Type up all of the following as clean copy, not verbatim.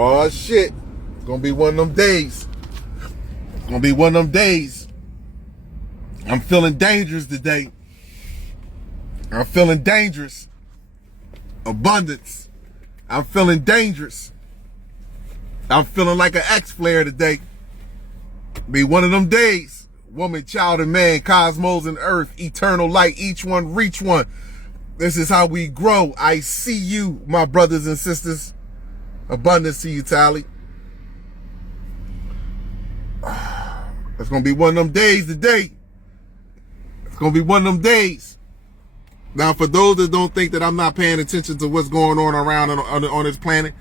Oh shit. It's gonna be one of them days. It's gonna be one of them days. I'm feeling dangerous today. I'm feeling dangerous. Abundance. I'm feeling dangerous. I'm feeling like an X-Flare today. Be one of them days. Woman, child, and man, cosmos and earth, eternal light, each one reach one. This is how we grow. I see you, my brothers and sisters. Abundance to you, Tally. It's going to be one of them days today. It's going to be one of them days. Now, for those that don't think that I'm not paying attention to what's going on around on this planet,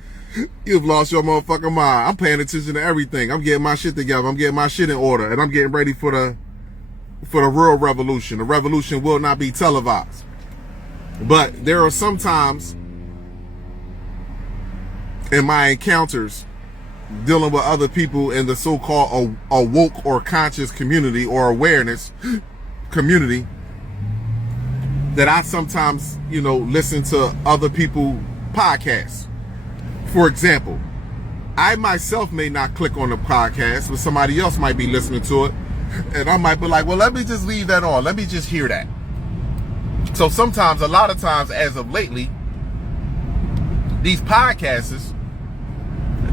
you've lost your motherfucking mind. I'm paying attention to everything. I'm getting my shit together. I'm getting my shit in order. And I'm getting ready for the real revolution. The revolution will not be televised. But there are some times in my encounters dealing with other people in the so-called awoke or conscious community or awareness community that I sometimes, listen to other people podcasts. For example, I myself may not click on the podcast, but somebody else might be listening to it. And I might be like, well, let me just leave that on. Let me just hear that. So sometimes, a lot of times, as of lately, these podcasters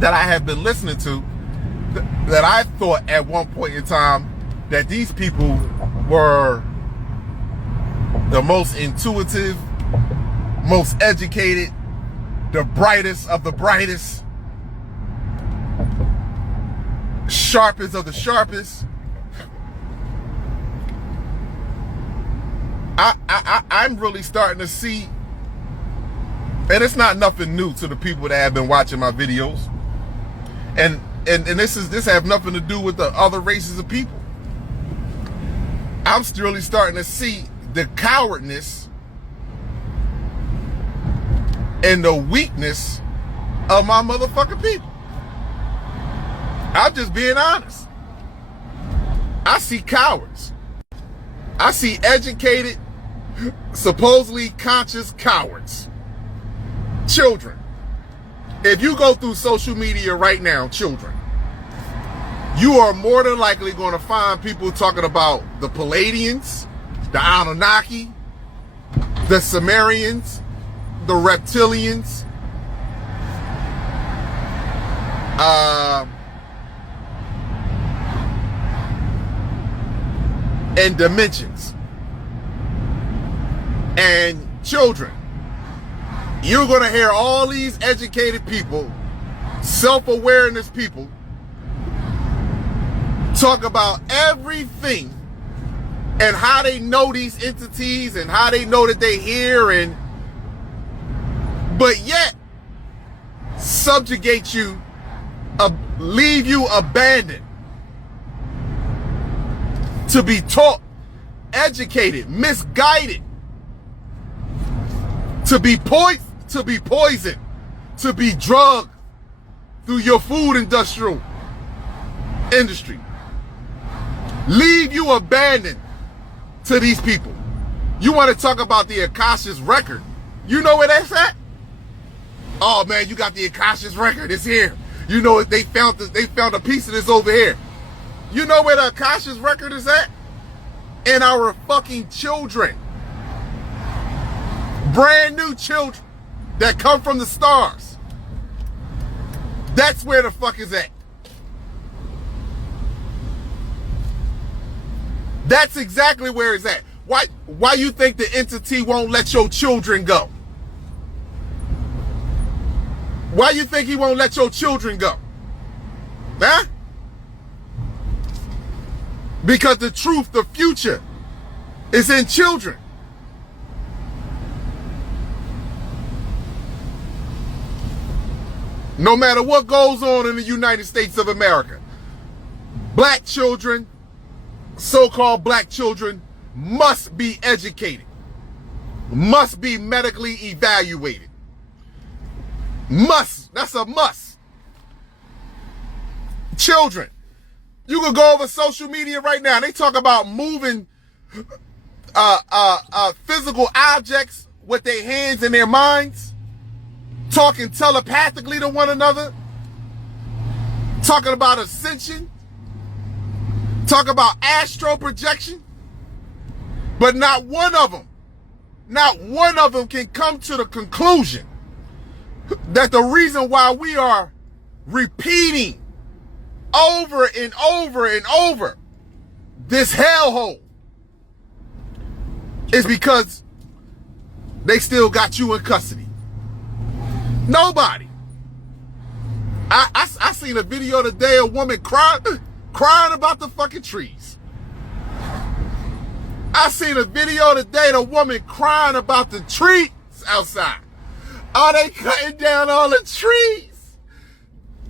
that I have been listening to, that I thought at one point in time that these people were the most intuitive, most educated, the brightest of the brightest, sharpest of the sharpest. I'm really starting to see, and it's not nothing new to the people that have been watching my videos, and this have nothing to do with the other races of people. I'm really starting to see the cowardness and the weakness of my motherfucking people. I'm just being honest. I see cowards. I see educated, supposedly conscious cowards. Children. If you go through social media right now, children, you are more than likely going to find people talking about the Palladians, the Anunnaki, the Sumerians, the reptilians, and dimensions. And children, you're going to hear all these educated people, self-awareness people, talk about everything and how they know these entities and how they know that they hear, but yet subjugate you, leave you abandoned to be taught, educated, misguided, to be poisoned, to be drugged through your food industry. Leave you abandoned to these people. You want to talk about the Akashi's record? You know where that's at? Oh man, you got the Akashi's record. It's here. You know they found a piece of this over here. You know where the Akashi's record is at? In our fucking children. Brand new children that come from the stars. That's where the fuck is at. That's exactly where it's at. Why you think the entity won't let your children go? Why you think he won't let your children go? Huh? Because the truth, the future, is in children. No matter what goes on in the United States of America, black children, so-called black children, must be educated, must be medically evaluated. Must. That's a must. Children. You can go over social media right now. They talk about moving physical objects with their hands and their minds, talking telepathically to one another. talking about ascension, talking about astral projection, but not one of them can come to the conclusion that the reason why we are repeating over and over and over this hellhole is because they still got you in custody. Nobody. I seen a video today, a woman crying about the fucking trees. I seen a video today, the woman crying about the trees outside. Are they cutting down all the trees?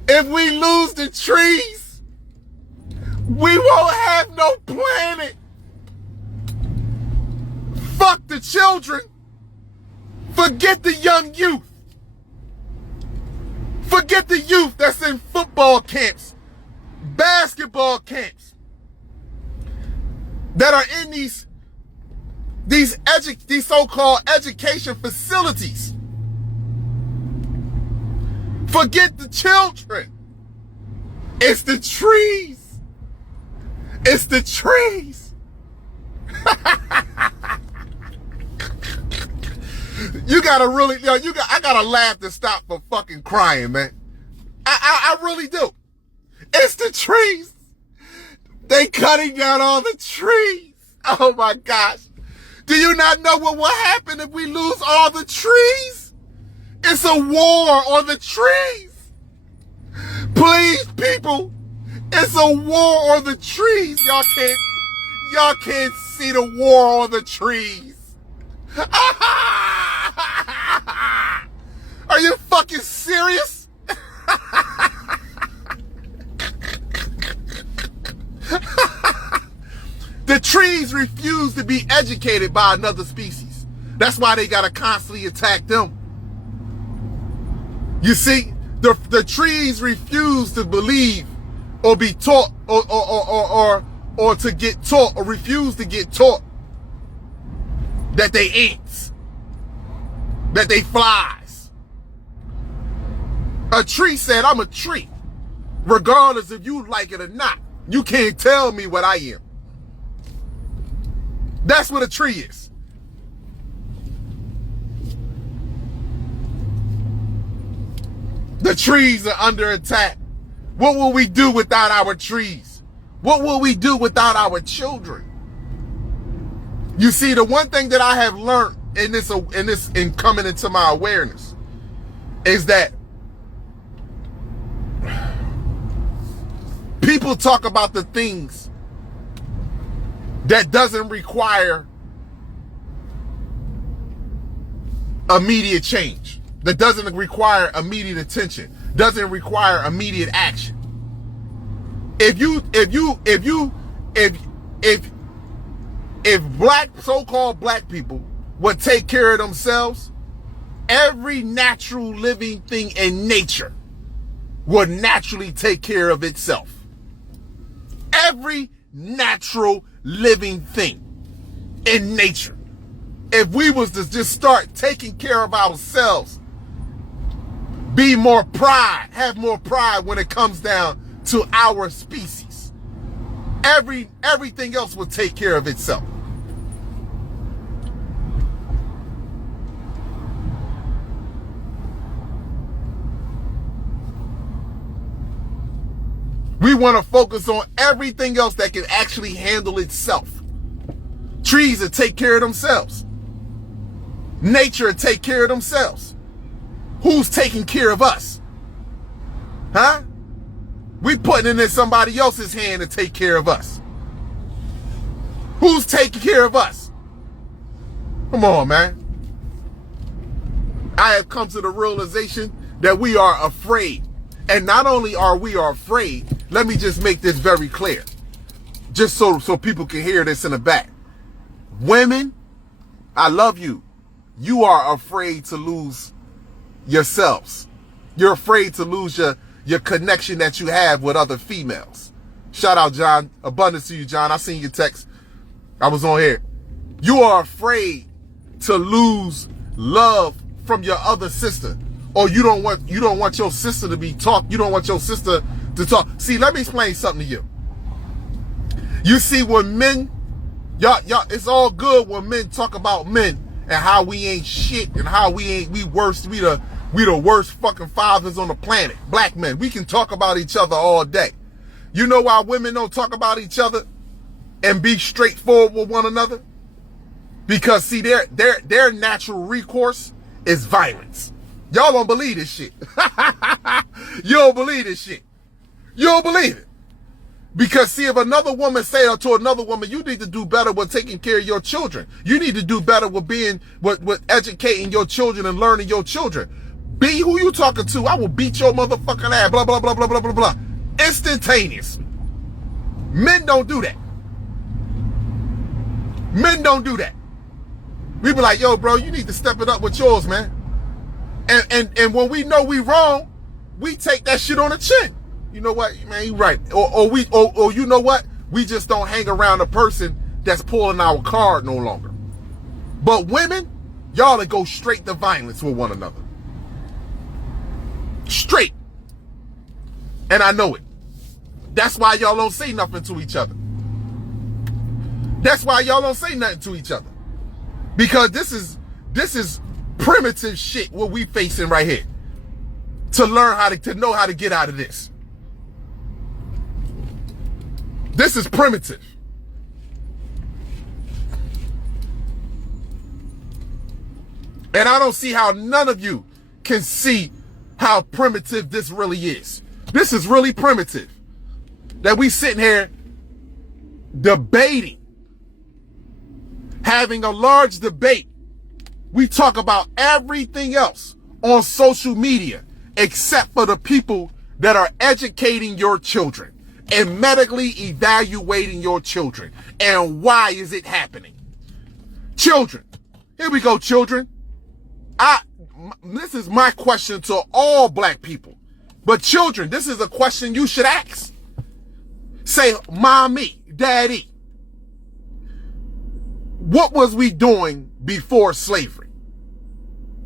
If we lose the trees, we won't have no planet. Fuck the children. Forget the young youth. Forget the youth that's in football camps, basketball camps, that are in these so-called education facilities. Forget the children. It's the trees. It's the trees. You gotta really, I gotta laugh to stop for fucking crying, man. I really do. It's the trees. They cutting down all the trees. Oh my gosh. Do you not know what will happen if we lose all the trees? It's a war on the trees. Please, people, it's a war on the trees. Y'all can't see the war on the trees. Are you fucking serious? The trees refuse to be educated by another species. That's why they gotta constantly attack them. You see, the trees refuse to believe or be taught or to get taught or refuse to get taught that they ants, that they flies. A tree said, I'm a tree, regardless if you like it or not. You can't tell me what I am. That's what a tree is. The trees are under attack. What will we do without our trees? What will we do without our children? You see, the one thing that I have learned in coming into my awareness is that people talk about the things that doesn't require immediate change, that doesn't require immediate attention, doesn't require immediate action. If so-called black people would take care of themselves, every natural living thing in nature would naturally take care of itself. Every natural living thing in nature. If we was to just start taking care of ourselves, have more pride when it comes down to our species, everything else will take care of itself. We want to focus on everything else that can actually handle itself. Trees will take care of themselves. Nature will take care of themselves. Who's taking care of us? Huh? We putting it in somebody else's hand to take care of us. Who's taking care of us? Come on, man. I have come to the realization that we are afraid. And not only are we afraid, let me just make this very clear, just so people can hear this in the back. Women, I love you. You are afraid to lose yourselves. You're afraid to lose your connection that you have with other females. Shout out, John. Abundance to you, John. I seen your text. I was on here. You are afraid to lose love from your other sister. Or you don't want your sister to be taught. You don't want your sister to talk. See, let me explain something to you. You see, when men, y'all, it's all good when men talk about men and how we ain't shit and how we the worst fucking fathers on the planet. Black men, we can talk about each other all day. You know why women don't talk about each other and be straightforward with one another? Because see, their natural recourse is violence. Y'all don't believe this shit. You don't believe this shit. You don't believe it. Because see, if another woman say to another woman, you need to do better with taking care of your children. You need to do better with with educating your children and learning your children. Be who you talking to. I will beat your motherfucking ass. Blah, blah, blah, blah, blah, blah, blah. Instantaneous. Men don't do that. Men don't do that. We be like, yo, bro, you need to step it up with yours, man. And when we know we wrong, we take that shit on the chin. You know what, man, you right. Or you know what? We just don't hang around a person that's pulling our card no longer. But women, y'all that go straight to violence with one another. Straight. And I know it. That's why y'all don't say nothing to each other. That's why y'all don't say nothing to each other. Because this is primitive shit what we facing right here. To learn to know how to get out of this. This is primitive. And I don't see how none of you can see how primitive this really is. This is really primitive. That we sitting here debating, having a large debate. We talk about everything else on social media except for the people that are educating your children and medically evaluating your children. And why is it happening? Children. Here we go, children. This is my question to all black people. But children, this is a question you should ask. Say, mommy, daddy, what was we doing before slavery?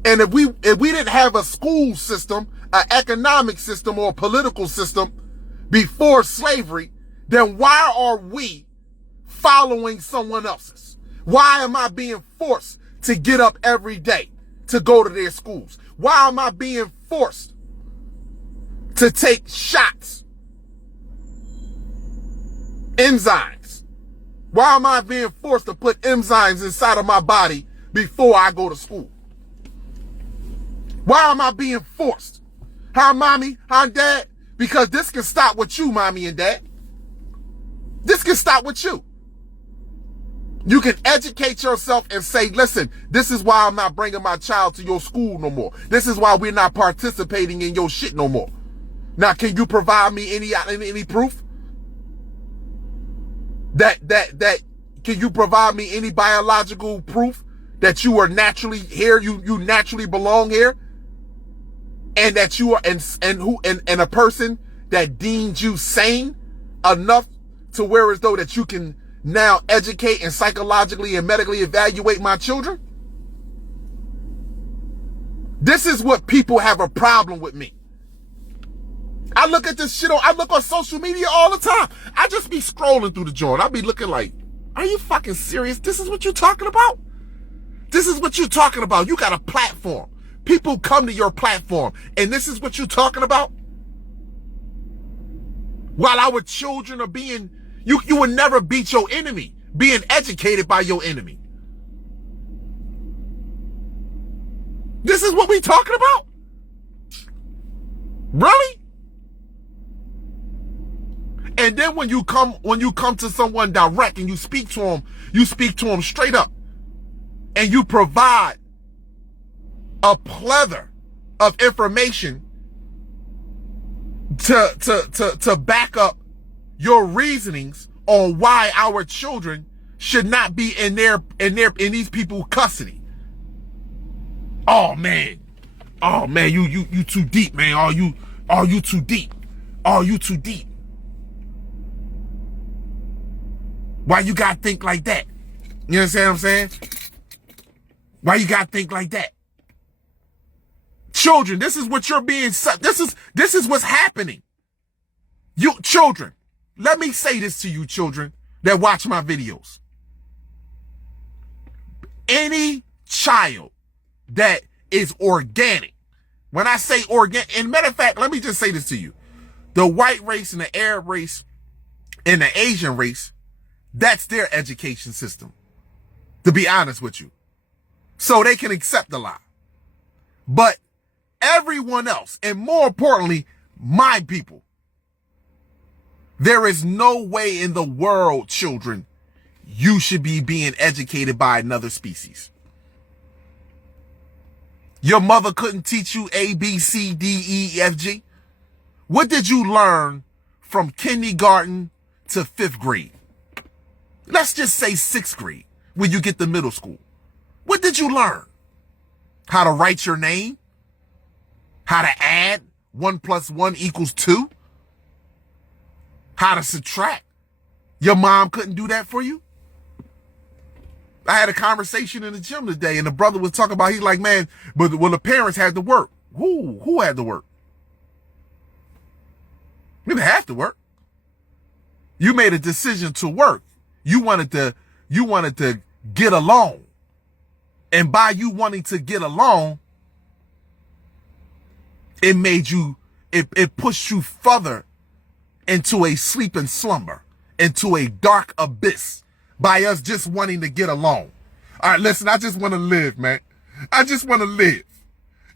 And if we didn't have a school system, an economic system, or a political system before slavery, then why are we following someone else's? Why am I being forced to get up every day to go to their schools? Why am I being forced to take shots, enzymes? Why am I being forced to put enzymes inside of my body before I go to school? Why am I being forced? Hi, mommy, hi, dad. Because this can stop with you, mommy and dad. This can stop with you. You can educate yourself and say, listen, this is why I'm not bringing my child to your school no more. This is why we're not participating in your shit no more. Now, can you provide me any proof? That can you provide me any biological proof that you are naturally here, you naturally belong here? And that you are and a person that deems you sane enough to where as though that you can now educate and psychologically and medically evaluate my children? This is what people have a problem with me. I look at this shit I look on social media all the time. I just be scrolling through the joint. I be looking like, are you fucking serious? This is what you're talking about? This is what you're talking about. You got a platform. People come to your platform, and this is what you're talking about? While our children are being, you would never beat your enemy, being educated by your enemy. This is what we talking about? Really? And then when you come to someone direct and you speak to them straight up, and you provide a plethora of information to back up your reasonings on why our children should not be in these people's custody. Oh man, you too deep, man. Are you too deep? Are you too deep? Why you gotta think like that? You understand what I'm saying? Why you gotta think like that? Children, this is what you're being, this is what's happening. You children, let me say this to you children that watch my videos. Any child that is organic, when I say organic, and matter of fact, let me just say this to you. The white race and the Arab race and the Asian race, that's their education system, to be honest with you. So they can accept the lie. But everyone else, and more importantly, my people, there is no way in the world, children, you should be being educated by another species. Your mother couldn't teach you A, B, C, D, E, F, G. What did you learn from kindergarten to 5th grade? Let's just say 6th grade, when you get to middle school. What did you learn? How to write your name? How to add 1 + 1 = 2? How to subtract? Your mom couldn't do that for you? I had a conversation in the gym today, and the brother was talking about, he's like, man, but well, the parents had to work. Who had to work? You didn't have to work. You made a decision to work. You wanted to get along. And by you wanting to get along, it pushed you further into a sleeping slumber, into a dark abyss, by us just wanting to get along. All right, listen, I just want to live, man. I just want to live.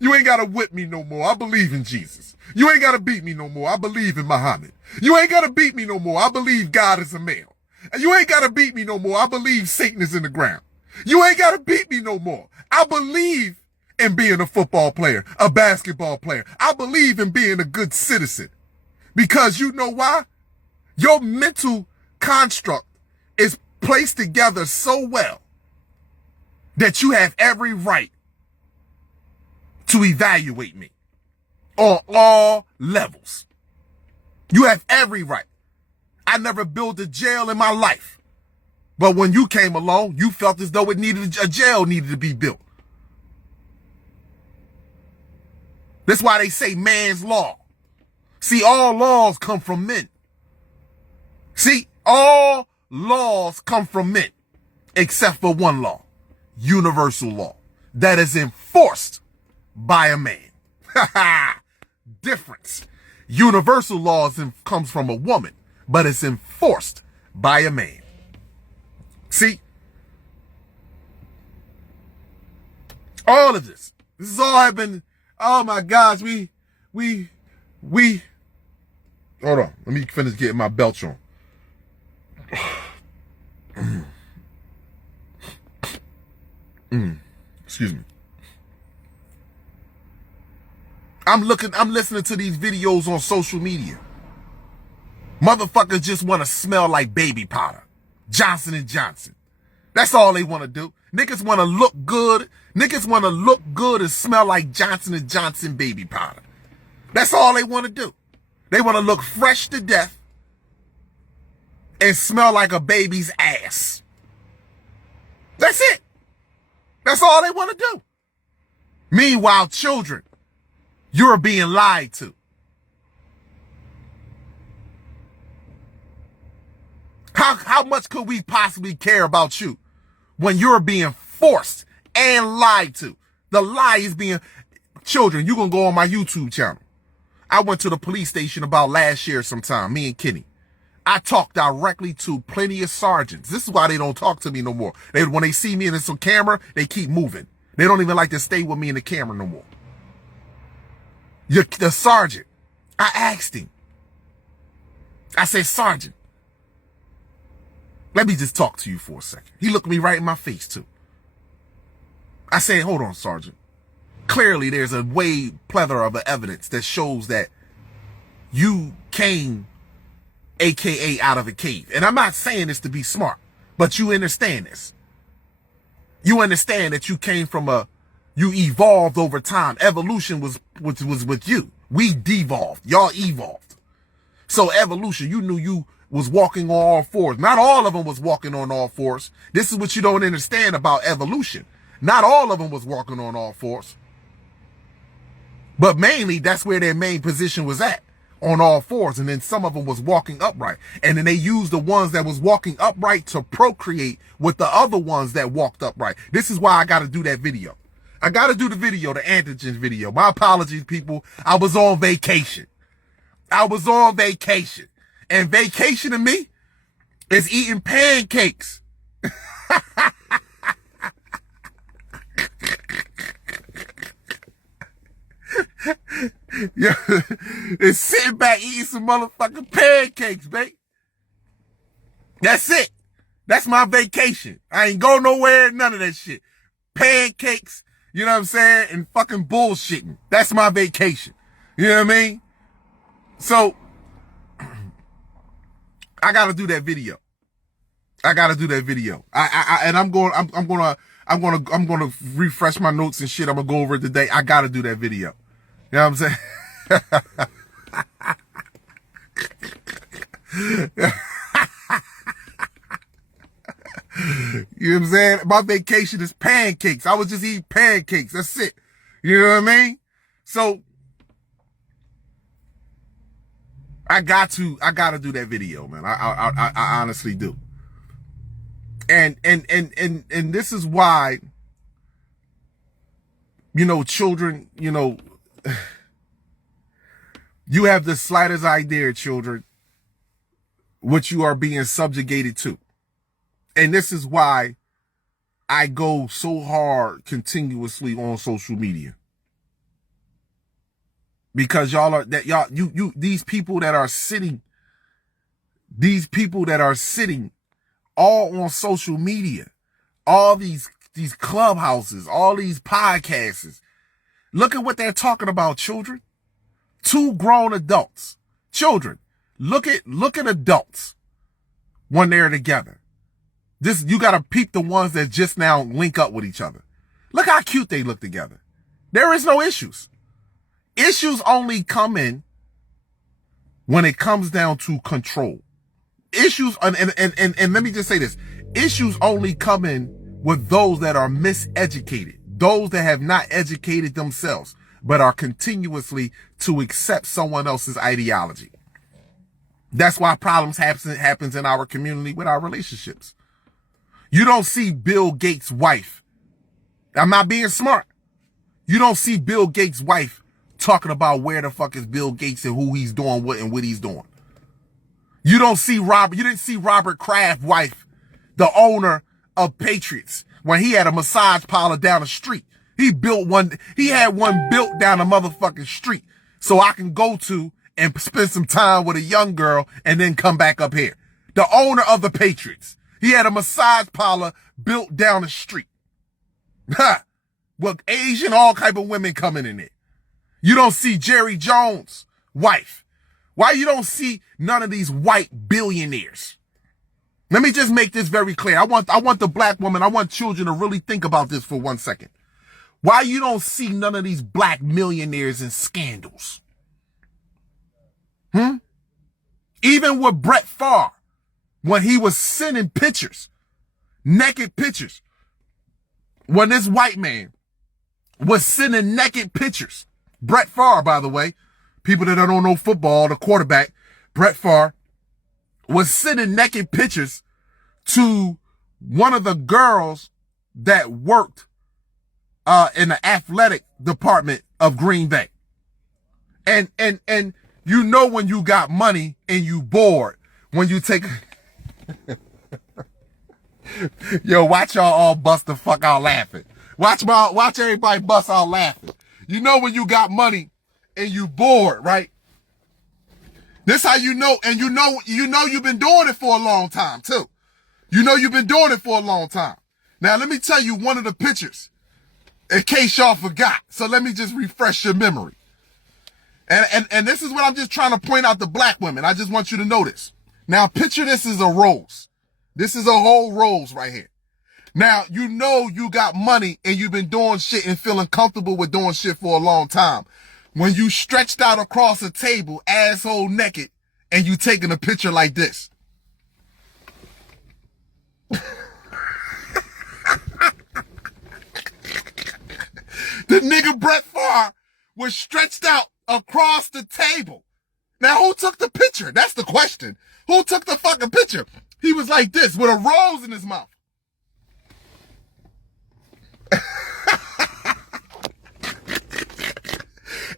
You ain't got to whip me no more. I believe in Jesus. You ain't got to beat me no more. I believe in Muhammad. You ain't got to beat me no more. I believe God is a male. And you ain't got to beat me no more. I believe Satan is in the ground. You ain't got to beat me no more. I believe in being a football player, a basketball player. I believe in being a good citizen. Because you know why? Your mental construct is placed together so well that you have every right to evaluate me on all levels. You have every right. I never built a jail in my life. But when you came along, you felt as though a jail needed to be built. That's why they say man's law. See, all laws come from men. See, all laws come from men, except for one law, universal law, that is enforced by a man. Difference. Universal law comes from a woman, but it's enforced by a man. See, all of this is all have been, oh my gosh, we, hold on, let me finish getting my belch on. Excuse me. I'm listening to these videos on social media. Motherfuckers just want to smell like baby powder. Johnson & Johnson. That's all they want to do. Niggas want to look good. Niggas want to look good and smell like Johnson & Johnson baby powder. That's all they want to do. They want to look fresh to death and smell like a baby's ass. That's it. That's all they want to do. Meanwhile, children, you're being lied to. How much could we possibly care about you when you're being forced and lied to? The lie is being, children, you're going to go on my YouTube channel. I went to the police station about last year sometime, me and Kenny. I talked directly to plenty of sergeants. This is why they don't talk to me no more. When they see me in some camera, they keep moving. They don't even like to stay with me in the camera no more. The sergeant, I asked him. I said, Sergeant, let me just talk to you for a second. He looked me right in my face, too. I said, hold on, Sergeant. Clearly, there's a plethora of evidence that shows that you came, AKA, out of a cave. And I'm not saying this to be smart, but you understand this. You understand that you came from you evolved over time. Evolution was with you. We devolved. Y'all evolved. So evolution, you knew you was walking on all fours. Not all of them was walking on all fours. This is what you don't understand about evolution. Not all of them was walking on all fours. But mainly, that's where their main position was at. on all fours, and then some of them was walking upright. And then they used the ones that was walking upright to procreate with the other ones that walked upright. This is why I got to do that video. I got to do the video, the antigen video. My apologies, people. I was on vacation. And vacation to me is eating pancakes. Yeah, it's sitting back eating some motherfucking pancakes, babe. That's it. That's my vacation. I ain't go nowhere, none of that shit. Pancakes, you know what I'm saying, and fucking bullshitting. That's my vacation. You know what I mean? So I gotta do that video. And I'm gonna refresh my notes and shit. I'm gonna go over it today. I gotta do that video. You know what I'm saying? You know what I'm saying? My vacation is pancakes. I was just eating pancakes. That's it. You know what I mean? So I gotta do that video, man. I honestly do. And this is why, you know, children, you know, you have the slightest idea, children, what you are being subjugated to. And this is why I go so hard continuously on social media. Because these people that are sitting all on social media, all these clubhouses, all these podcasts. Look at what they're talking about, children. 2 grown adults. Children, look at adults when they're together. You gotta peep the ones that just now link up with each other. Look how cute they look together. There is no issues. Issues only come in when it comes down to control. Issues, and let me just say this. Issues only come in with those that are miseducated. Those that have not educated themselves, but are continuously to accept someone else's ideology. That's why problems happens in our community with our relationships. You don't see Bill Gates' wife. I'm not being smart. You don't see Bill Gates' wife talking about where the fuck is Bill Gates and who he's doing what and what he's doing. You didn't see Robert Kraft's wife, the owner of Patriots, when he had a massage parlor down the street. He had one built down the motherfucking street so I can go to and spend some time with a young girl and then come back up here. The owner of the Patriots. He had a massage parlor built down the street. Ha! Well, Asian, all type of women coming in there. You don't see Jerry Jones' wife. Why you don't see none of these white billionaires? Let me just make this very clear. I want the black woman, I want children to really think about this for 1 second. Why you don't see none of these black millionaires in scandals? Even with Brett Favre, when he was sending pictures, naked pictures, when this white man was sending naked pictures, Brett Favre, by the way, people that don't know football, the quarterback, Brett Favre, was sending naked pictures to one of the girls that worked in the athletic department of Green Bay. And you know when you got money and you bored, when you take... Yo, watch y'all all bust the fuck out laughing. Watch everybody bust out laughing. You know when you got money and you bored, right? This how you know, and you know you've been doing it for a long time too. You know you've been doing it for a long time. Now let me tell you one of the pictures, in case y'all forgot. So let me just refresh your memory. And this is what I'm just trying to point out to black women. I just want you to know this. Now picture this is a rose. This is a whole rose right here. Now, you know you got money and you've been doing shit and feeling comfortable with doing shit for a long time. When you stretched out across a table, asshole naked, and you taking a picture like this. The nigga Brett Favre was stretched out across the table. Now, who took the picture? That's the question. Who took the fucking picture? He was like this with a rose in his mouth.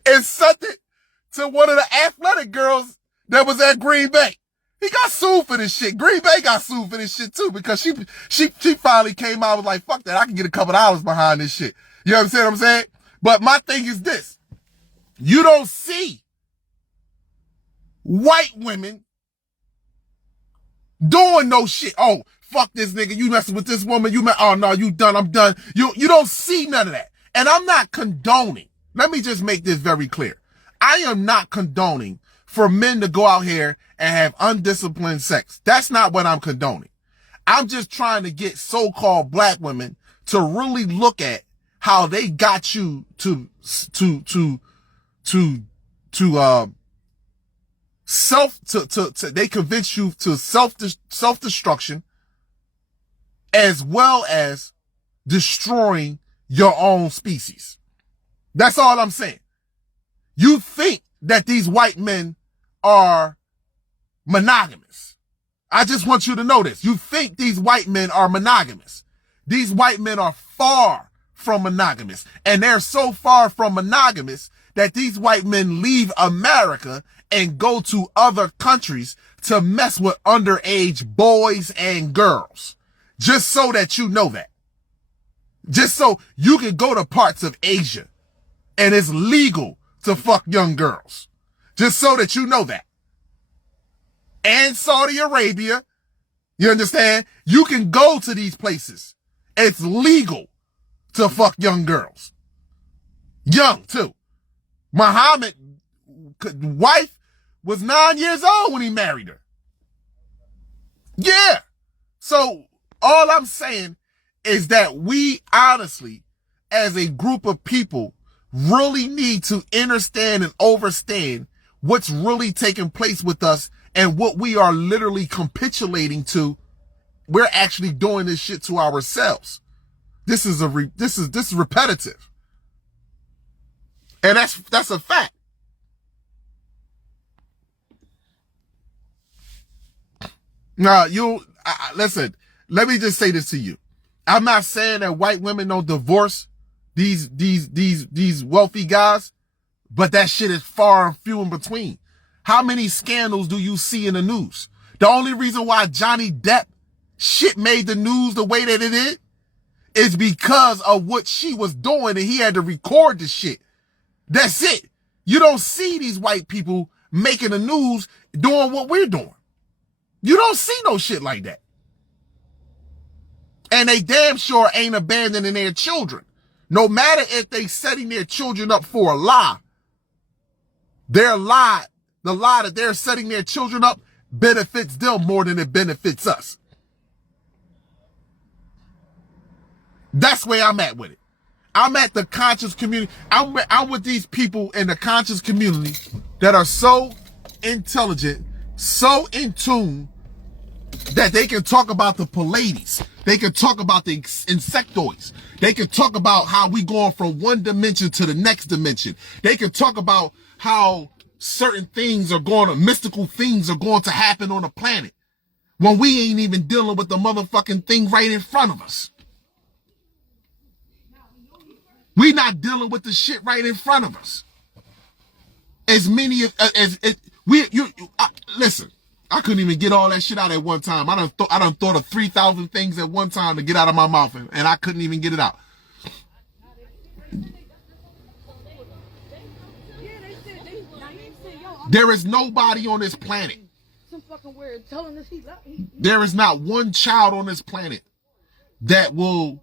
And sent it to one of the athletic girls that was at Green Bay. He got sued for this shit. Green Bay got sued for this shit too because she finally came out and was like, fuck that, I can get a couple dollars behind this shit. You know what I'm saying? But my thing is this. You don't see white women doing no shit. Oh, fuck this nigga. You messing with this woman. Oh no, you done. I'm done. You don't see none of that. And I'm not condoning. Let me just make this very clear. I am not condoning for men to go out here and have undisciplined sex. That's not what I'm condoning. I'm just trying to get so-called black women to really look at how they got you to they convince you to self-destruction as well as destroying your own species. That's all I'm saying. You think that these white men are monogamous. I just want you to know this. You think these white men are monogamous. These white men are far from monogamous. And they're so far from monogamous that these white men leave America and go to other countries to mess with underage boys and girls. Just so that you know that. Just so you can go to parts of Asia and it's legal to fuck young girls. Just so that you know that. And Saudi Arabia, you understand? You can go to these places. It's legal to fuck young girls. Young, too. Muhammad's wife was 9 years old when he married her. Yeah. So all I'm saying is that we honestly, as a group of people, really need to understand and understand what's really taking place with us and what we are literally capitulating to. We're actually doing this shit to ourselves. This is repetitive. And that's a fact. Now, listen, let me just say this to you. I'm not saying that white women don't divorce these wealthy guys, but that shit is far and few in between. How many scandals do you see in the news? The only reason why Johnny Depp shit made the news the way that it did is because of what she was doing and he had to record the shit. That's it. You don't see these white people making the news doing what we're doing. You don't see no shit like that. And they damn sure ain't abandoning their children. No matter if they setting their children up for a lie, the lie that they're setting their children up benefits them more than it benefits us. That's where I'm at with it. I'm at the conscious community. I'm with these people in the conscious community that are so intelligent, so in tune, that they can talk about the Pleiades. They can talk about the insectoids. They can talk about how we going from one dimension to the next dimension. They can talk about how certain things are mystical things are going to happen on the planet when we ain't even dealing with the motherfucking thing right in front of us. We not dealing with the shit right in front of us. As many listen, I couldn't even get all that shit out at one time. I done thought of 3,000 things at one time to get out of my mouth, and I couldn't even get it out. There is nobody on this planet. There is not one child on this planet that will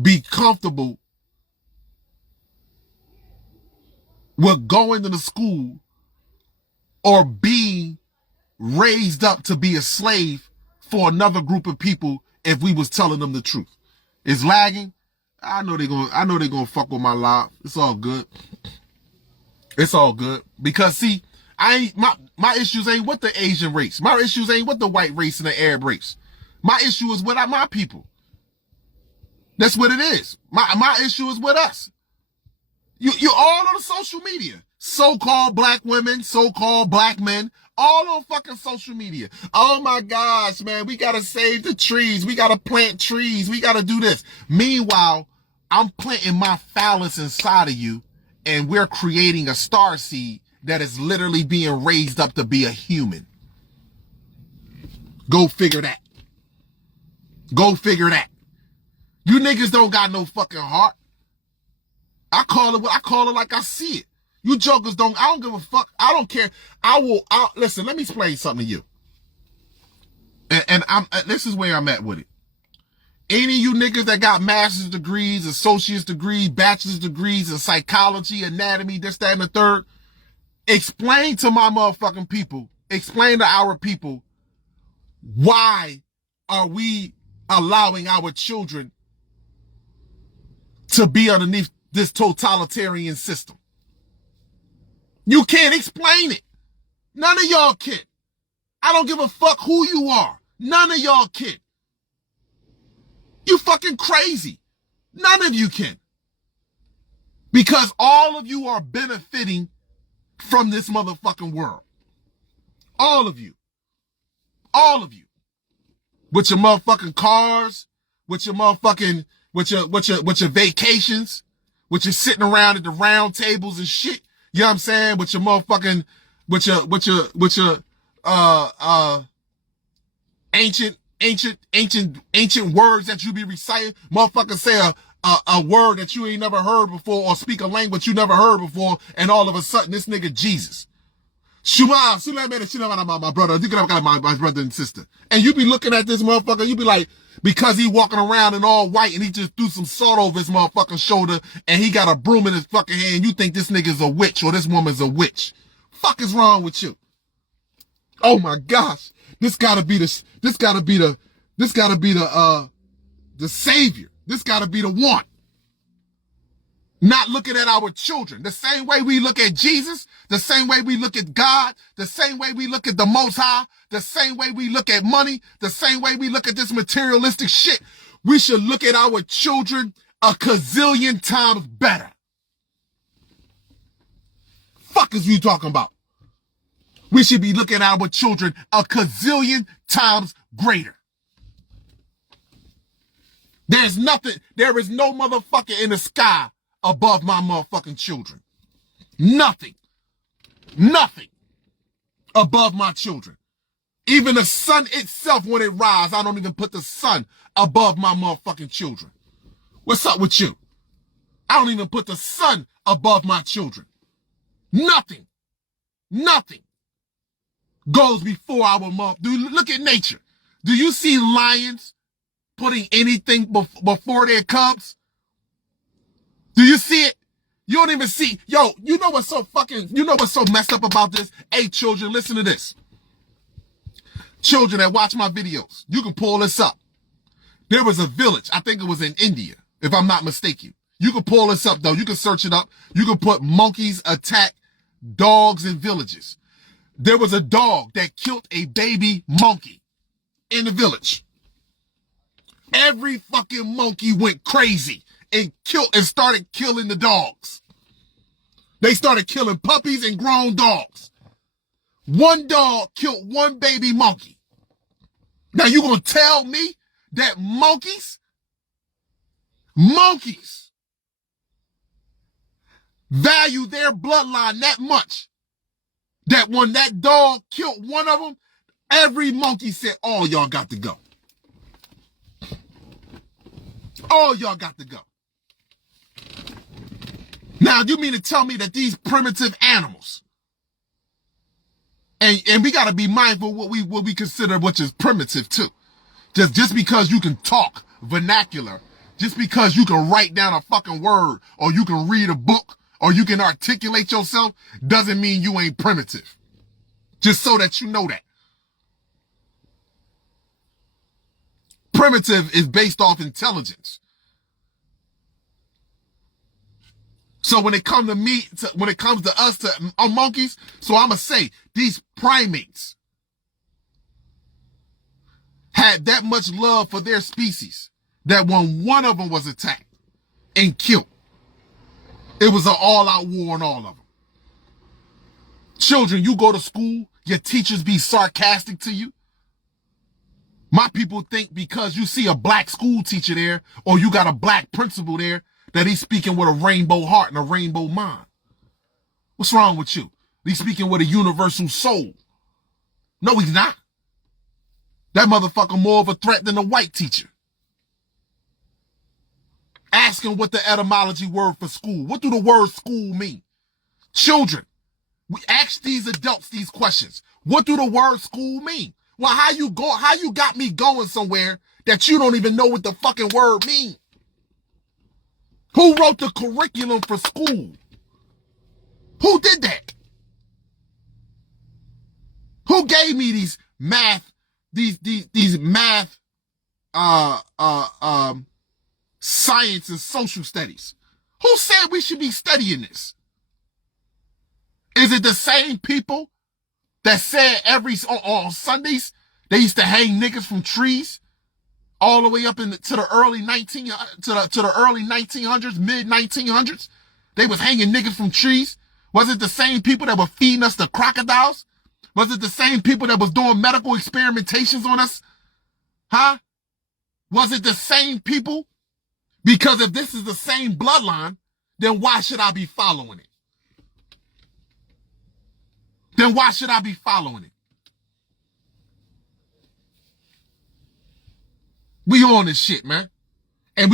be comfortable with going to the school or being raised up to be a slave for another group of people if we was telling them the truth. It's lagging. I know they're gonna fuck with my life. It's all good. It's all good. Because see, my issues ain't with the Asian race. My issues ain't with the white race and the Arab race. My issue is with my people. That's what it is. My issue is with us. You all on the social media so-called black women, so-called black men, all on fucking social media. Oh my gosh, man, we gotta save the trees. We gotta plant trees. We gotta do this. Meanwhile, I'm planting my phallus inside of you, and we're creating a starseed that is literally being raised up to be a human. Go figure that. Go figure that. You niggas don't got no fucking heart. I call it like I see it. You jokers don't, I don't give a fuck. I don't care. Listen, let me explain something to you. And this is where I'm at with it. Any of you niggas that got master's degrees, associate's degrees, bachelor's degrees in psychology, anatomy, this, that, and the third, explain to my motherfucking people, explain to our people, why are we allowing our children to be underneath this totalitarian system? You can't explain it. None of y'all can. I don't give a fuck who you are. None of y'all can. You fucking crazy. None of you can. Because all of you are benefiting from this motherfucking world. All of you. All of you. With your motherfucking cars, with your motherfucking, with your vacations, with your sitting around at the round tables and shit. You know what I'm saying? With your motherfucking, with your ancient words that you be reciting. Motherfuckers say a word that you ain't never heard before, or speak a language you never heard before, and all of a sudden this nigga Jesus. Shuma, my brother, my brother and sister. And you be looking at this motherfucker, you be like, because he walking around in all white and he just threw some salt over his motherfucking shoulder and he got a broom in his fucking hand, you think this nigga's a witch or this woman's a witch. Fuck is wrong with you? Oh my gosh. This gotta be the savior. This gotta be the one. Not looking at our children. The same way we look at Jesus, the same way we look at God, the same way we look at the Most High, the same way we look at money, the same way we look at this materialistic shit. We should look at our children a gazillion times better. Fuck is you talking about? We should be looking at our children a gazillion times greater. There is no motherfucker in the sky above my motherfucking children. Nothing above my children. Even the sun itself, when it rises, I don't even put the sun above my motherfucking children. What's up with you? I don't even put the sun above my children. Nothing goes before our mother. Look at nature. Do you see lions putting anything before their cubs? Do you see it? You don't even see. Yo, you know what's so messed up about this? Hey, children, listen to this. Children that watch my videos, you can pull this up. There was a village, I think it was in India, if I'm not mistaken. You can pull this up, though. You can search it up. You can put monkeys attack dogs in villages. There was a dog that killed a baby monkey in the village. Every fucking monkey went crazy and started killing the dogs. They started killing puppies and grown dogs. One dog killed one baby monkey. Now you gonna tell me that monkeys value their bloodline that much that when that dog killed one of them, every monkey said, all y'all got to go. All y'all got to go. Now, you mean to tell me that these primitive animals, and we got to be mindful what we consider which is primitive too. Just because you can talk vernacular, just because you can write down a fucking word, or you can read a book, or you can articulate yourself, doesn't mean you ain't primitive. Just so that you know that. Primitive is based off intelligence. So when it comes to us, monkeys, so I'm going to say these primates had that much love for their species that when one of them was attacked and killed, it was an all-out war on all of them. Children, you go to school, your teachers be sarcastic to you. My people think because you see a black school teacher there or you got a black principal there that he's speaking with a rainbow heart and a rainbow mind. What's wrong with you? He's speaking with a universal soul. No, he's not. That motherfucker more of a threat than a white teacher. Ask him what the etymology word for school. What do the word school mean? Children, we ask these adults these questions. What do the word school mean? Well, how you got me going somewhere that you don't even know what the fucking word means? Who wrote the curriculum for school? Who did that? Who gave me these math, these math, science and social studies? Who said we should be studying this? Is it the same people that said on Sundays they used to hang niggas from trees all the way up to the early 1900s, mid 1900s? They was hanging niggas from trees. Was it the same people that were feeding us the crocodiles? Was it the same people that was doing medical experimentations on us? Huh? Was it the same people? Because if this is the same bloodline, then why should I be following it? Then why should I be following it? We on this shit, man. And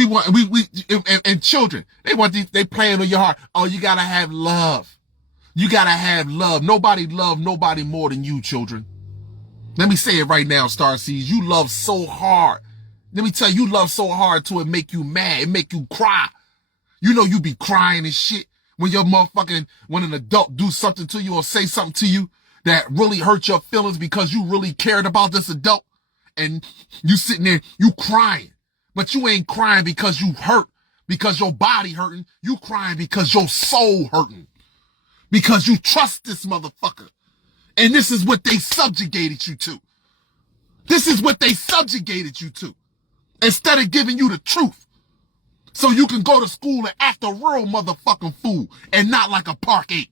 and children, they playing on your heart. Oh, you gotta have love. You gotta have love. Nobody love nobody more than you, children. Let me say it right now, Starseeds. You love so hard. Let me tell you, you love so hard to it make you mad. It make you cry. You know you be crying and shit when when an adult do something to you or say something to you that really hurt your feelings because you really cared about this adult. And you sitting there, you crying. But you ain't crying because you hurt, because your body hurting. You crying because your soul hurting. Because you trust this motherfucker. And this is what they subjugated you to. This is what they subjugated you to. Instead of giving you the truth. So you can go to school and act a real motherfucking fool and not like a park ape.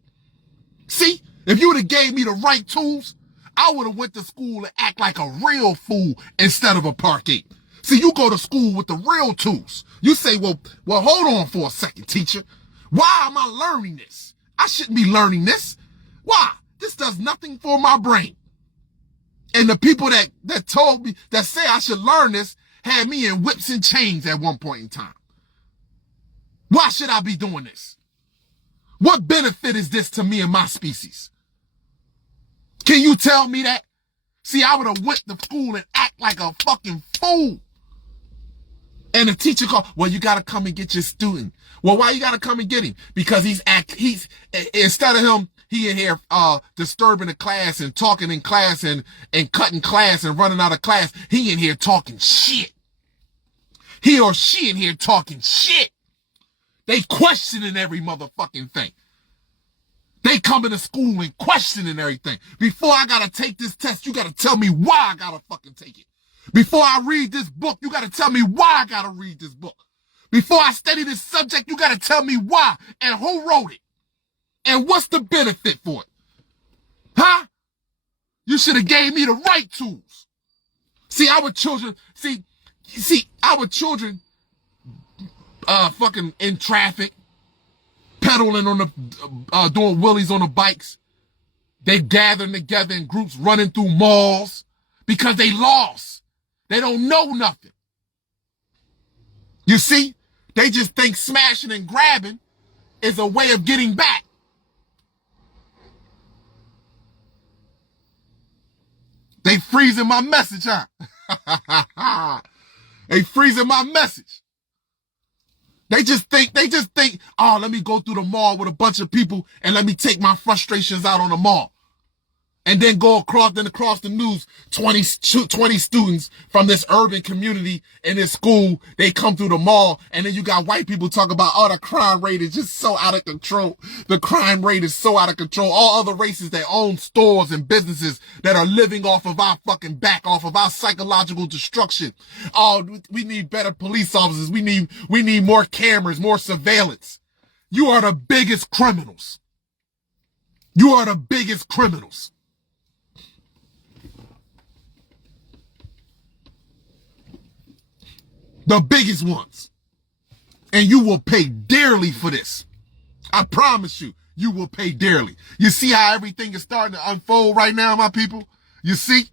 See, if you would have gave me the right tools, I would have went to school and act like a real fool instead of a park ape. See, you go to school with the real tools. You say, well, hold on for a second, teacher. Why am I learning this? I shouldn't be learning this. Why? This does nothing for my brain. And the people that told me, that say I should learn this, had me in whips and chains at one point in time. Why should I be doing this? What benefit is this to me and my species? Can you tell me that? See, I would have went to school and act like a fucking fool. And the teacher called, well, you got to come and get your student. Well, why you got to come and get him? Because he's instead of him, he in here disturbing the class and talking in class and cutting class and running out of class. He in here talking shit. He or she in here talking shit. They questioning every motherfucking thing. They coming to school and questioning everything. Before I gotta take this test, you gotta tell me why I gotta fucking take it. Before I read this book, you gotta tell me why I gotta read this book. Before I study this subject, you gotta tell me why and who wrote it. And what's the benefit for it? Huh? You should have gave me the right tools. See, our children, fucking in traffic, pedaling on the, doing wheelies on the bikes. They gathering together in groups, running through malls because they lost. They don't know nothing. You see, they just think smashing and grabbing is a way of getting back. They freezing my message, huh? They freezing my message. They just think, oh, let me go through the mall with a bunch of people and let me take my frustrations out on the mall. And then across the news, 20 students from this urban community in this school, they come through the mall, and then you got white people talk about, oh, the crime rate is just so out of control. The crime rate is so out of control. All other races that own stores and businesses that are living off of our fucking back, off of our psychological destruction. Oh, we need better police officers. We need more cameras, more surveillance. You are the biggest criminals. You are the biggest criminals. The biggest ones. And you will pay dearly for this. I promise you, you will pay dearly. You see how everything is starting to unfold right now, my people? You see?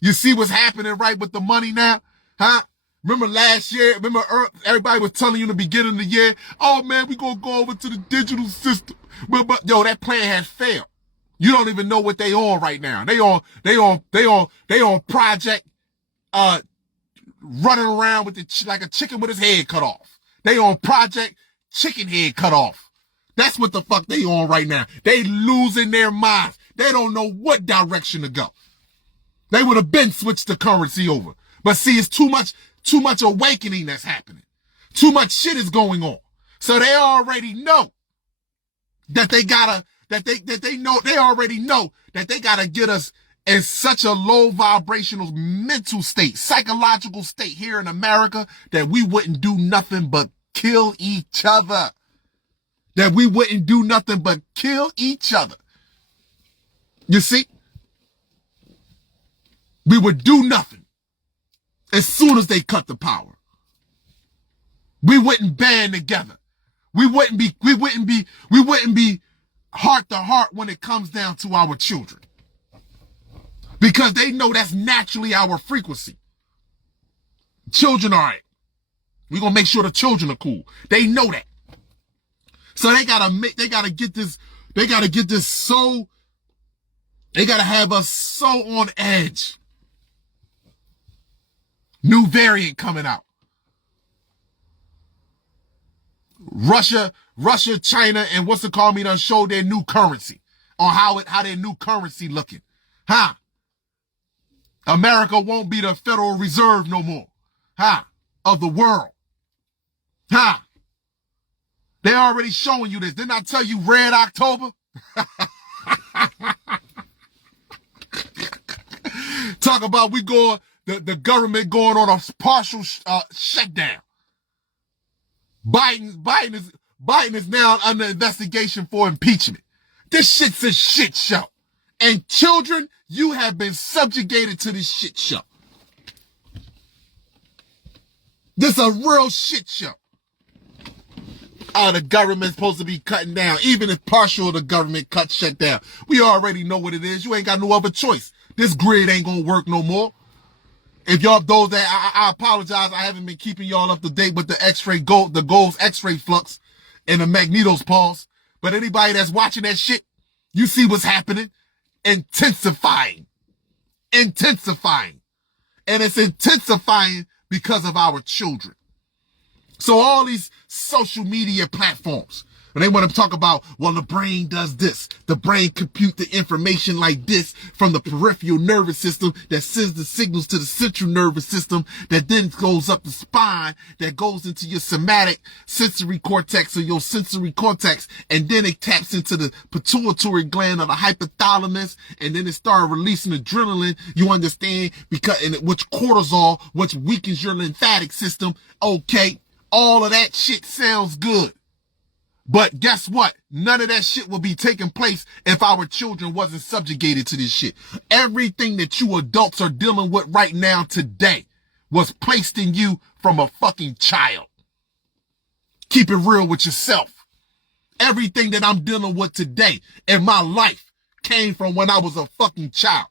You see what's happening right with the money now? Huh? Remember last year? Remember everybody was telling you in the beginning of the year, oh man, we gonna go over to the digital system. But yo, that plan has failed. You don't even know what they on right now. They on project running around with like a chicken with his head cut off. They on project chicken head cut off. That's what the fuck they on right now. They losing their minds. They don't know what direction to go. They would have been switched the currency over. But see, it's too much awakening that's happening. Too much shit is going on. So they already know that they already know that they gotta get us in such a low vibrational mental state, psychological state here in America that we wouldn't do nothing but kill each other. That we wouldn't do nothing but kill each other. You see? We would do nothing as soon as they cut the power. We wouldn't band together. We wouldn't be heart to heart when it comes down to our children. Because they know that's naturally our frequency. Children are it. We're gonna make sure the children are cool. They know that. So they gotta have us so on edge. New variant coming out. Russia, China, and what's it called me done showed their new currency on how their new currency looking. Huh? America won't be the Federal Reserve no more. Huh? Of the world. Huh? They already showing you this. Didn't I tell you Red October? Talk about the government going on a partial shutdown. Biden is now under investigation for impeachment. This shit's a shit show. And children, you have been subjugated to this shit show. This is a real shit show. The government's supposed to be cutting down. Even if partial of the government shut down. We already know what it is. You ain't got no other choice. This grid ain't gonna work no more. If y'all, those that, I apologize, I haven't been keeping y'all up to date with the Gold's X-ray flux and the Magneto's pulse. But anybody that's watching that shit, you see what's happening. Intensifying. And it's intensifying because of our children. So all these social media platforms, and they want to talk about, well, the brain does this. The brain compute the information like this from the peripheral nervous system that sends the signals to the central nervous system that then goes up the spine, that goes into your somatic sensory cortex or your sensory cortex, and then it taps into the pituitary gland of the hypothalamus, and then it starts releasing adrenaline. You understand? Which cortisol, which weakens your lymphatic system. Okay, all of that shit sounds good. But guess what? None of that shit will be taking place if our children wasn't subjugated to this shit. Everything that you adults are dealing with right now today was placed in you from a fucking child. Keep it real with yourself. Everything that I'm dealing with today in my life came from when I was a fucking child.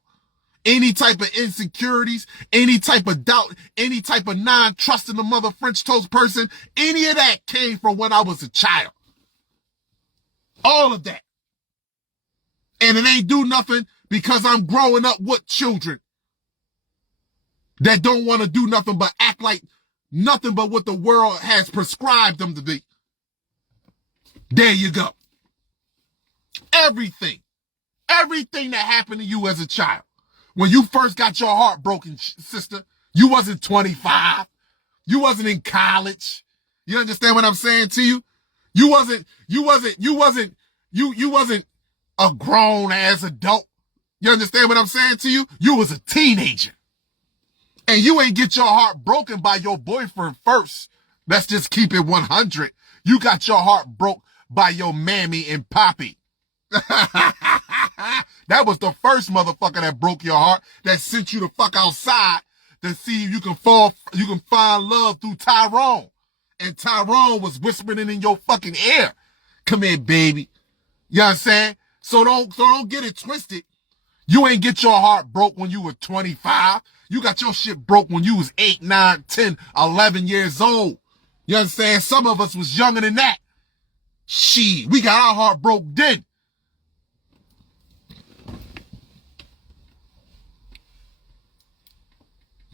Any type of insecurities, any type of doubt, any type of non-trust in the mother French toast person, any of that came from when I was a child. All of that. And it ain't do nothing because I'm growing up with children that don't want to do nothing but act like nothing but what the world has prescribed them to be. There you go. Everything that happened to you as a child. When you first got your heart broken, sister, you wasn't 25. You wasn't in college. You understand what I'm saying to you? You wasn't a grown ass adult. You understand what I'm saying to you? You was a teenager. And you ain't get your heart broken by your boyfriend first. Let's just keep it 100. You got your heart broke by your mammy and poppy. That was the first motherfucker that broke your heart, that sent you the fuck outside to see if you can find love through Tyrone. And Tyrone was whispering in your fucking ear. Come here, baby. You know what I'm saying? So don't get it twisted. You ain't get your heart broke when you were 25. You got your shit broke when you was 8, 9, 10, 11 years old. You understand? Some of us was younger than that. Shit, we got our heart broke then.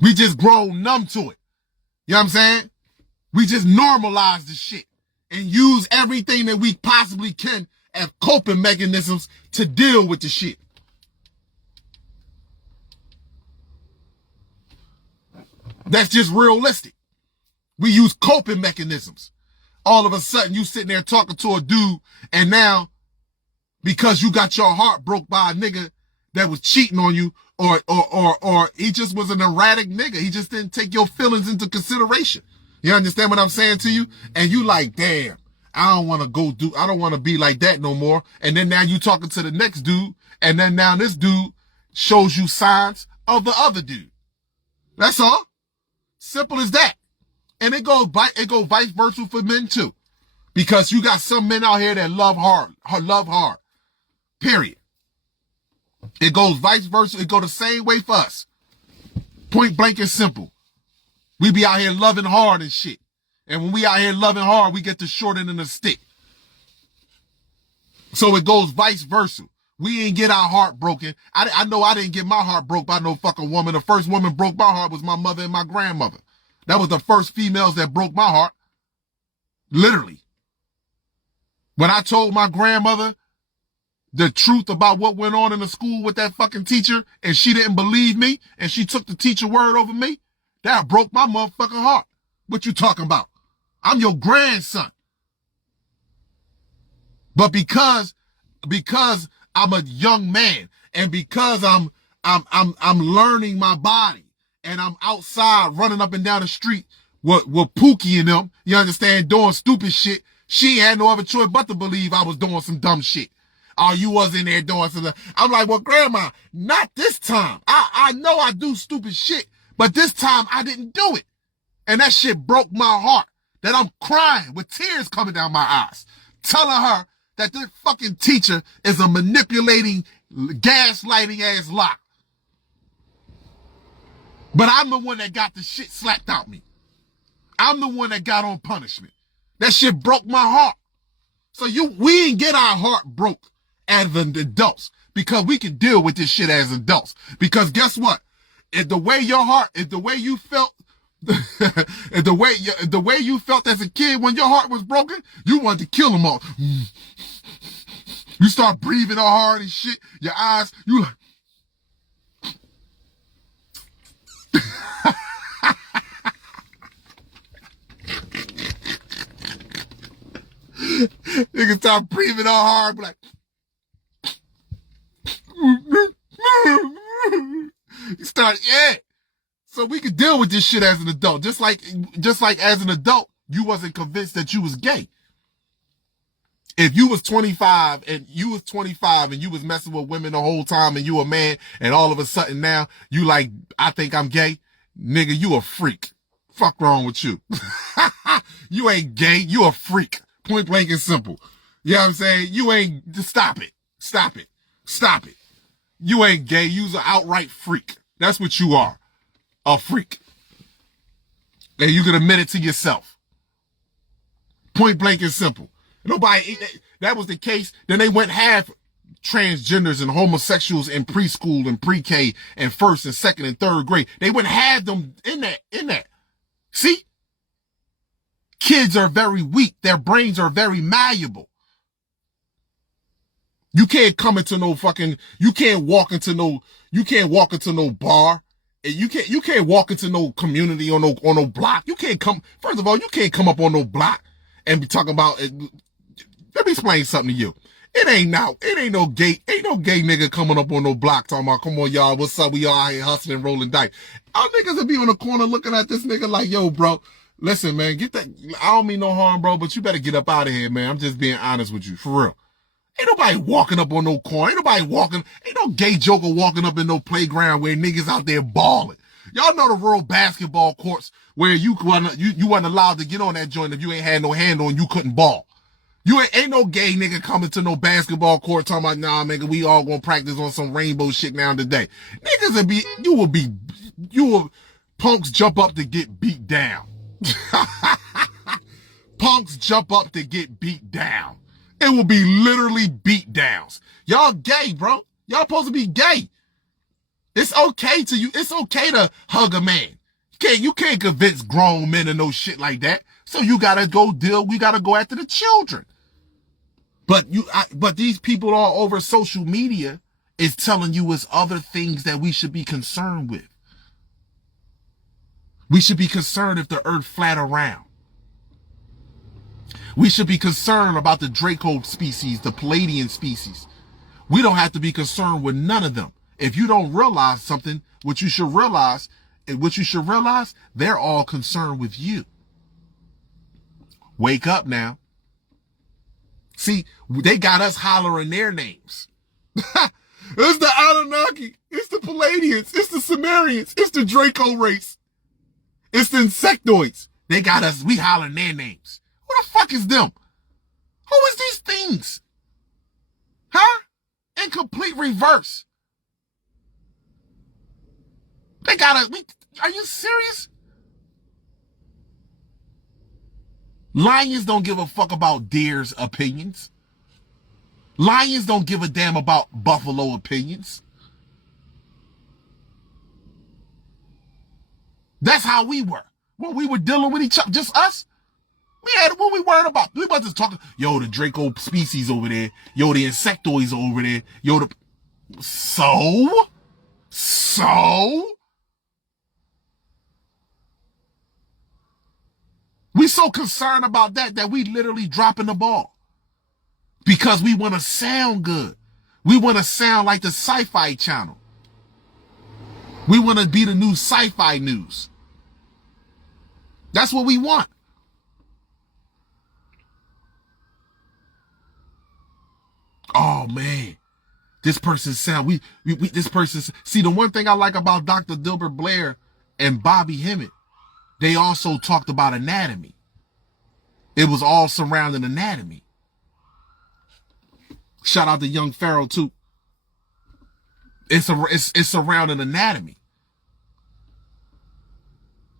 We just grown numb to it. You know what I'm saying? We just normalize the shit and use everything that we possibly can as coping mechanisms to deal with the shit. That's just realistic. We use coping mechanisms. All of a sudden, you sitting there talking to a dude, and now, because you got your heart broke by a nigga that was cheating on you, or he just was an erratic nigga. He just didn't take your feelings into consideration. You understand what I'm saying to you? And you like, damn, I don't want to be like that no more. And then now you talking to the next dude, and then now this dude shows you signs of the other dude. That's all. Simple as that. And it goes vice versa for men too. Because you got some men out here that love hard. Period. It goes vice versa. It goes the same way for us. Point blank and simple. We be out here loving hard and shit. And when we out here loving hard, we get the short end of the stick. So it goes vice versa. We ain't get our heart broken. I know I didn't get my heart broke by no fucking woman. The first woman broke my heart was my mother and my grandmother. That was the first females that broke my heart. Literally. When I told my grandmother the truth about what went on in the school with that fucking teacher, and she didn't believe me, and she took the teacher word over me, that broke my motherfucking heart. What you talking about? I'm your grandson. But because I'm a young man, and because I'm learning my body, and I'm outside running up and down the street with Pookie and them, you understand, doing stupid shit, she had no other choice but to believe I was doing some dumb shit. Oh, you was in there doing something. I'm like, well, grandma, not this time. I know I do stupid shit, but this time I didn't do it. And that shit broke my heart, that I'm crying with tears coming down my eyes, telling her that this fucking teacher is a manipulating, gaslighting ass lie. But I'm the one that got the shit slapped out me. I'm the one that got on punishment. That shit broke my heart. So we ain't get our heart broke as adults, because we can deal with this shit as adults. Because guess what? If the way you felt as a kid when your heart was broken, you wanted to kill them all. You start breathing all hard and shit. Your eyes, you like. You can start breathing all hard, but like. You start, yeah. So we could deal with this shit as an adult. Just like as an adult, you wasn't convinced that you was gay. If you was 25 and you was messing with women the whole time and you a man, and all of a sudden now you like, I think I'm gay, nigga, you a freak. Fuck wrong with you. You ain't gay, you a freak. Point blank and simple. You know what I'm saying? You ain't, stop it. You ain't gay, you's an outright freak. That's what you are. A freak. And you can admit it to yourself. Point blank and simple. That was the case. Then they went half transgenders and homosexuals in preschool and pre-K and first and second and third grade. They went half them in that. See? Kids are very weak. Their brains are very malleable. You can't walk into no bar. You can't walk into no community or no block. First of all, you can't come up on no block and be talking about it. Let me explain something to you. Ain't no gay nigga coming up on no block talking about, come on, y'all, what's up? We all out here hustling, rolling dice. Our niggas will be on the corner looking at this nigga like, yo, bro, listen, man, get that. I don't mean no harm, bro, but you better get up out of here, man. I'm just being honest with you, for real. Ain't nobody walking up on no corner. Ain't no gay joker walking up in no playground where niggas out there balling. Y'all know the rural basketball courts where you wasn't allowed to get on that joint if you ain't had no hand on, you couldn't ball. You ain't no gay nigga coming to no basketball court talking about, nah, nigga, we all gonna practice on some rainbow shit now today. Niggas punks jump up to get beat down. Punks jump up to get beat down. It will be literally beat downs. Y'all gay, bro. Y'all supposed to be gay. It's okay to hug a man. You can't convince grown men to no shit like that. So we gotta go after the children. But these people all over social media is telling you it's other things that we should be concerned with. We should be concerned if the earth flat around. We should be concerned about the Draco species, the Palladian species. We don't have to be concerned with none of them. If you don't realize something, what you should realize, they're all concerned with you. Wake up now. See, they got us hollering their names. It's the Anunnaki. It's the Palladians. It's the Sumerians. It's the Draco race. It's the insectoids. They got us, we hollering their names. Who the fuck is them? Who is these things? Huh? In complete reverse. They got us, are you serious? Lions don't give a fuck about deer's opinions. Lions don't give a damn about buffalo opinions. That's how we were. When we were dealing with each other, just us. What we worried about? We about to talk, yo, the Draco species over there. Yo, the insectoids over there. Yo, So? We so concerned about that we literally dropping the ball. Because we want to sound good. We want to sound like the Sci-Fi Channel. We want to be the new Sci-Fi News. That's what we want. Oh man, this person sound, see, the one thing I like about Dr. Dilbert Blair and Bobby Hemmett, they also talked about anatomy. It was all surrounding anatomy. Shout out to Young Pharaoh too. It's surrounding anatomy.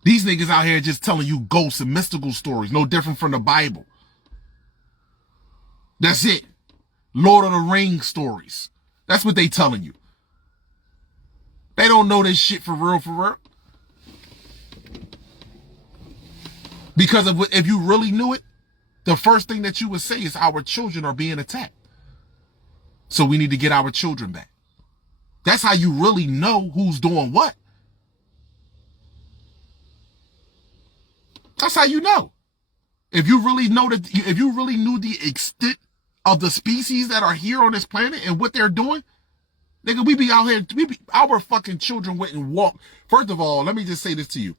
These niggas out here just telling you ghosts and mystical stories, no different from the Bible. That's it. Lord of the Rings stories. That's what they telling you. They don't know this shit for real. Because if you really knew it, the first thing that you would say is our children are being attacked. So we need to get our children back. That's how you really know who's doing what. That's how you know. If you really knew the extent of the species that are here on this planet and what they're doing, nigga, we be out here, our fucking children went and walked. First of all, let me just say this to you.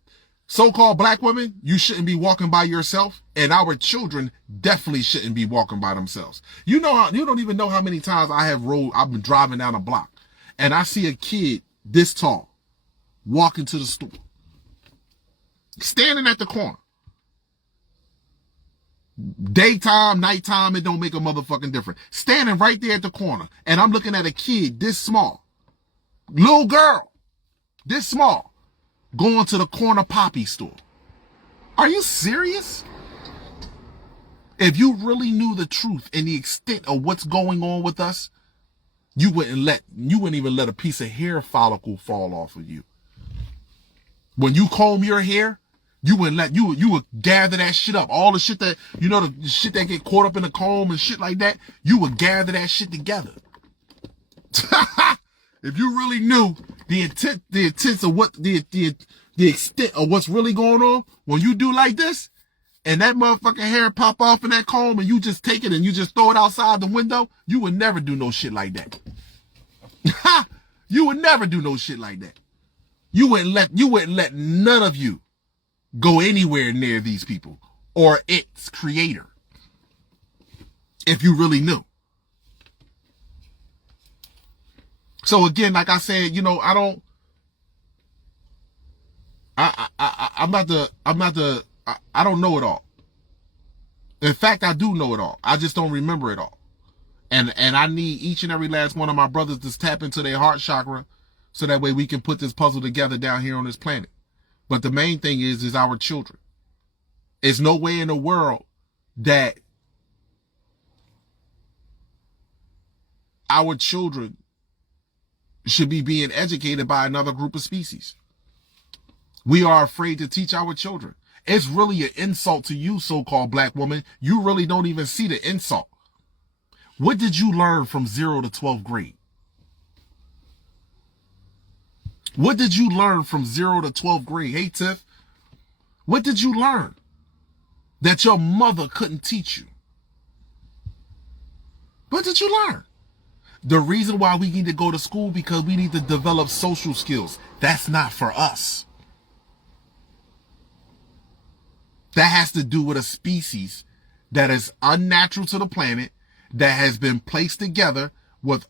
So-called black women, you shouldn't be walking by yourself, and our children definitely shouldn't be walking by themselves. You don't even know how many times I've been driving down a block, and I see a kid this tall walking to the store, standing at the corner. Daytime, nighttime, it don't make a motherfucking difference. Standing right there at the corner, and I'm looking at a kid this small, little girl, this small, going to the corner poppy store. Are you serious? If you really knew the truth and the extent of what's going on with us, you wouldn't even let a piece of hair follicle fall off of you. When you comb your hair, you would gather that shit up. All the shit that, the shit that get caught up in the comb and shit like that, you would gather that shit together. If you really knew the intent of what, the extent of what's really going on, when you do like this, and that motherfucking hair pop off in that comb and you just take it and you just throw it outside the window, you would never do no shit like that. You would never do no shit like that. You wouldn't let none of you go anywhere near these people or its creator. If you really knew. So again, like I said, you know, I don't know it all. In fact, I do know it all. I just don't remember it all. And I need each and every last one of my brothers to tap into their heart chakra so that way we can put this puzzle together down here on this planet. But the main thing is our children. There's no way in the world that our children should be being educated by another group of species. We are afraid to teach our children. It's really an insult to you, so-called black woman. You really don't even see the insult. What did you learn from 0 to 12th grade? What did you learn from 0 to 12th grade? Hey, Tiff, what did you learn that your mother couldn't teach you? What did you learn? The reason why we need to go to school because we need to develop social skills. That's not for us. That has to do with a species that is unnatural to the planet, that has been placed together with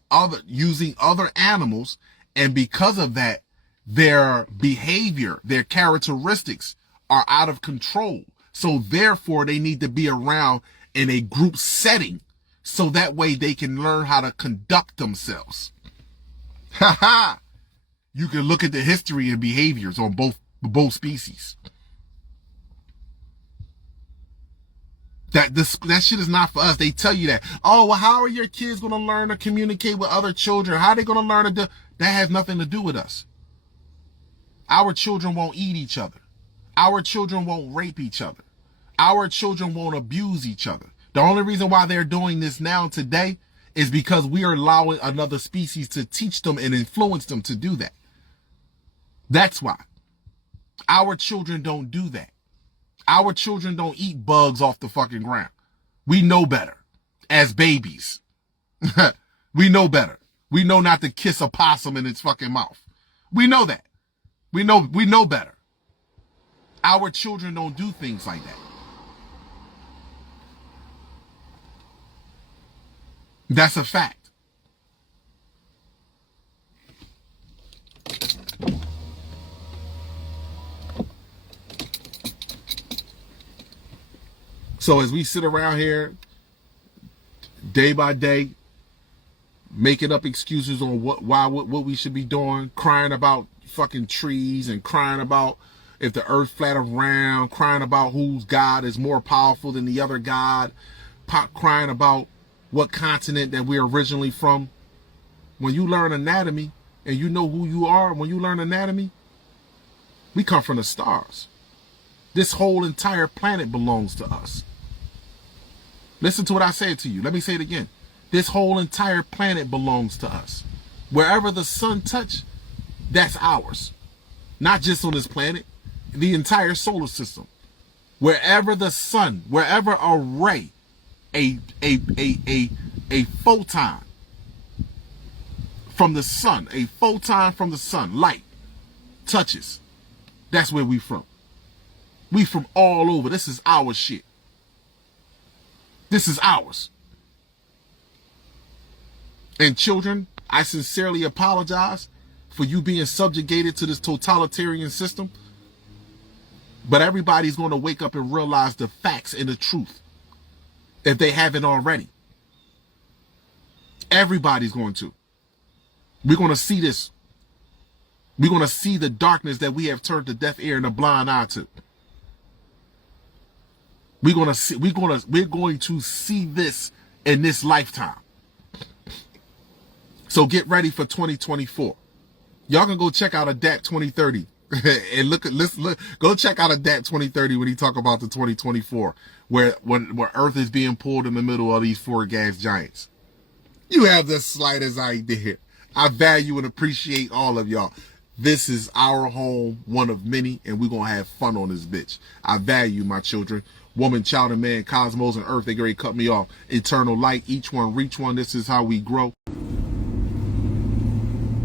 using other animals, and because of that, their behavior, their characteristics are out of control. So therefore, they need to be around in a group setting so that way they can learn how to conduct themselves. You can look at the history and behaviors on both species. That shit is not for us. They tell you that. Oh, well, how are your kids going to learn to communicate with other children? How are they going to learn to do? That has nothing to do with us. Our children won't eat each other. Our children won't rape each other. Our children won't abuse each other. The only reason why they're doing this now today is because we are allowing another species to teach them and influence them to do that. That's why. Our children don't do that. Our children don't eat bugs off the fucking ground. We know better as babies. We know better. We know not to kiss a possum in its fucking mouth. We know that. We know better. Our children don't do things like that. That's a fact. So as we sit around here day by day, making up excuses on what we should be doing, crying about fucking trees and crying about if the earth flat or round, crying about whose God is more powerful than the other God, crying about what continent that we're originally from. When you learn anatomy and you know who you are, when you learn anatomy, we come from the stars. This whole entire planet belongs to us. Listen to what I said to you. Let me say it again. This whole entire planet belongs to us. Wherever the sun touch, that's ours. Not just on this planet, the entire solar system. Wherever the sun, wherever a ray, a photon from the sun, light touches, that's where we from. We from all over. This is our shit. This is ours. And children, I sincerely apologize for you being subjugated to this totalitarian system. But everybody's going to wake up and realize the facts and the truth if they haven't already. Everybody's going to. We're going to see this. We're going to see the darkness that we have turned a deaf ear and a blind eye to. We're going to see this in this lifetime. So get ready for 2024. Y'all can go check out Adapt 2030 and go check out Adapt 2030 when he talk about the 2024 where Earth is being pulled in the middle of these four gas giants. You have the slightest idea. I value and appreciate all of y'all. This is our home, one of many, and we're going to have fun on this bitch. I value my children. Woman, child, and man, cosmos, and earth, they ready to cut me off. Eternal light, each one reach one. This is how we grow.